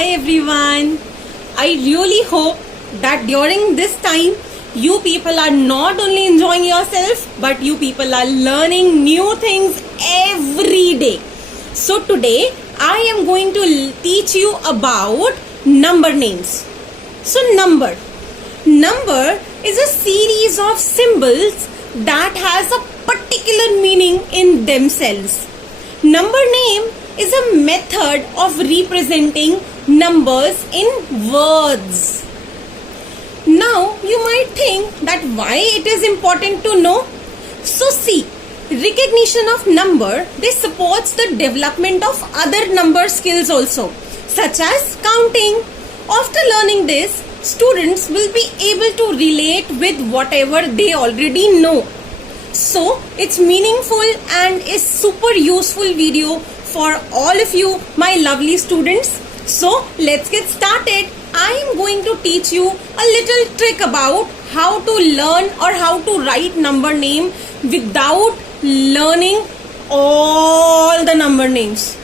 Hi everyone. I really hope that during this time you people are not only enjoying yourself but you people are learning new things every day. So today I am going to teach you about number names. So number is a series of symbols that has a particular meaning in themselves. Number name is a method of representing numbers in words. Now you might think that why it is important to know. So see, recognition of number, this supports the development of other number skills also, such as counting. After learning this, students will be able to relate with whatever they already know. So it's meaningful and is super useful video for all of you, my lovely students. So let's get started. I am going to teach you a little trick about how to learn or how to write number name without learning all the number names.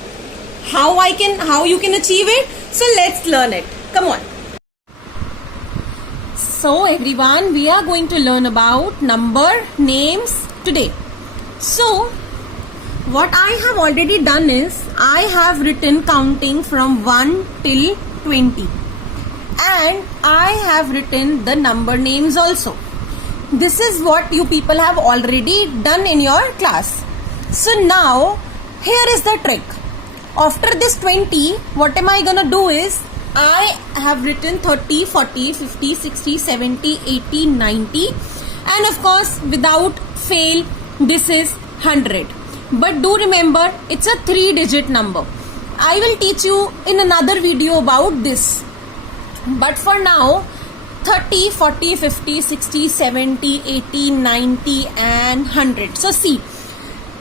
How you can achieve it? So let's learn it. Come on. So everyone, we are going to learn about number names today. So what I have already done is I have written counting from 1 till 20 and I have written the number names also. This is what you people have already done in your class. So now here is the trick. After this 20, what am I gonna do is I have written 30, 40, 50, 60, 70, 80, 90 and of course without fail this is 100. But do remember it's a 3-digit number. I will teach you in another video about this. But for now 30, 40, 50, 60, 70, 80, 90 and 100. So see,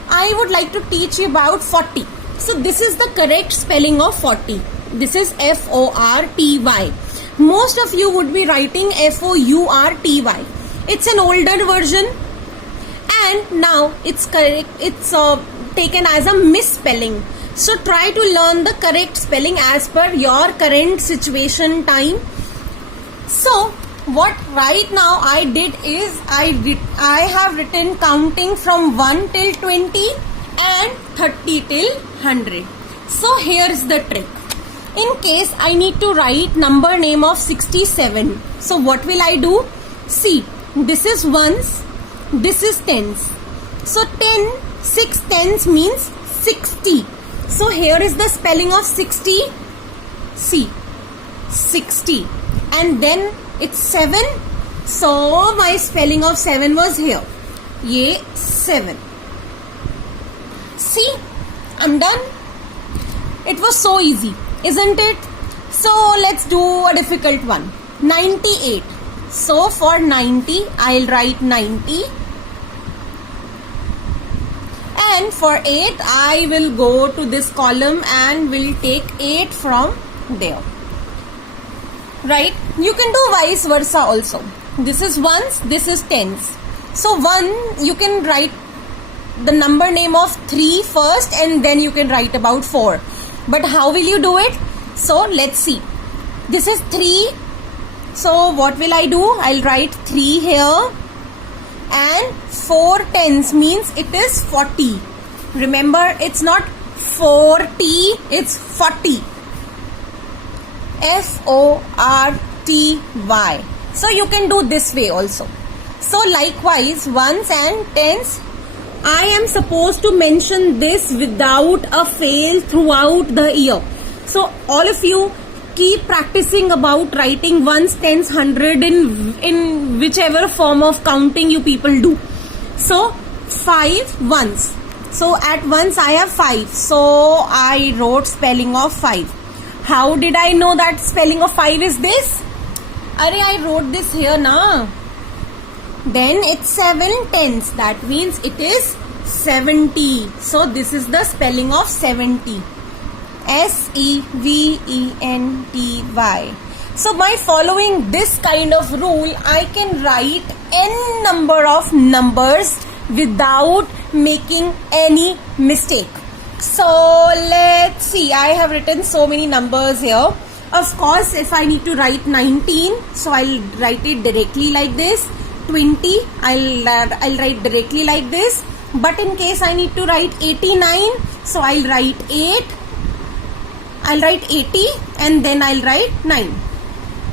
I would like to teach you about 40. So this is the correct spelling of 40. This is F-O-R-T-Y. Most of you would be writing F-O-U-R-T-Y. It's an older version and now it's correct. It's taken as a misspelling. So try to learn the correct spelling as per your current situation time. So what right now I did is I have written counting from 1 till 20 and 30 till 100. So here's the trick. In case I need to write number name of 67. So what will I do? See, this is ones, this is tens. So 6 tens means 60. So here is the spelling of 60. See, 60. And then it's 7. So my spelling of 7 was here. Ye 7. See, I'm done. It was so easy, isn't it? So let's do a difficult one. 98. So for 90, I'll write 90. And for 8, I will go to this column and will take 8 from there. Right? You can do vice versa also. This is ones, this is tens. So 1, you can write the number name of 3 first and then you can write about 4. But how will you do it? So let's see. This is 3. So what will I do? I'll write 3 here. And 4 tens means it is 40. Remember, it's not 40, it's 40. F-O-R-T-Y. So you can do this way also. So likewise, ones and tens, I am supposed to mention this without a fail throughout the year. So all of you keep practicing about writing ones, tens, 100 in whichever form of counting you people do. So 5 ones. So at ones I have 5. So I wrote spelling of 5. How did I know that spelling of 5 is this? Arey, I wrote this here na. Then it's 7 tens. That means it is 70. So this is the spelling of 70. S-E-V-E-N-T-Y. So by following this kind of rule, I can write n number of numbers without making any mistake. So let's see, I have written so many numbers here. Of course, if I need to write 19, so I'll write it directly like this. 20, I'll write directly like this. But in case I need to write 89, so I'll write 8. I'll write 80 and then I'll write 9.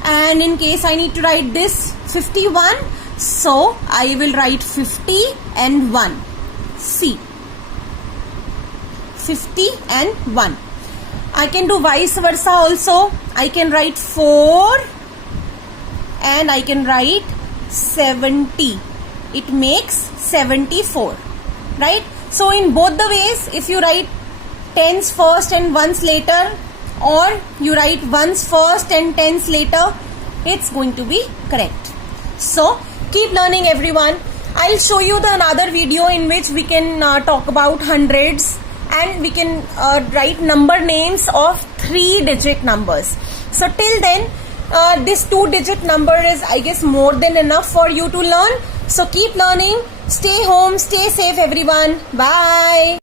And in case I need to write this 51, so I will write 50 and 1. See, 50 and 1. I can do vice versa also. I can write 4 and I can write 70. It makes 74, right? So in both the ways, if you write tens first and ones later, or you write ones first and tens later, it's going to be correct. So keep learning, everyone. I'll show you the another video in which we can talk about hundreds, and we can write number names of 3-digit numbers. So till then, this 2-digit number is, I guess, more than enough for you to learn. So keep learning. Stay home, stay safe, everyone. Bye.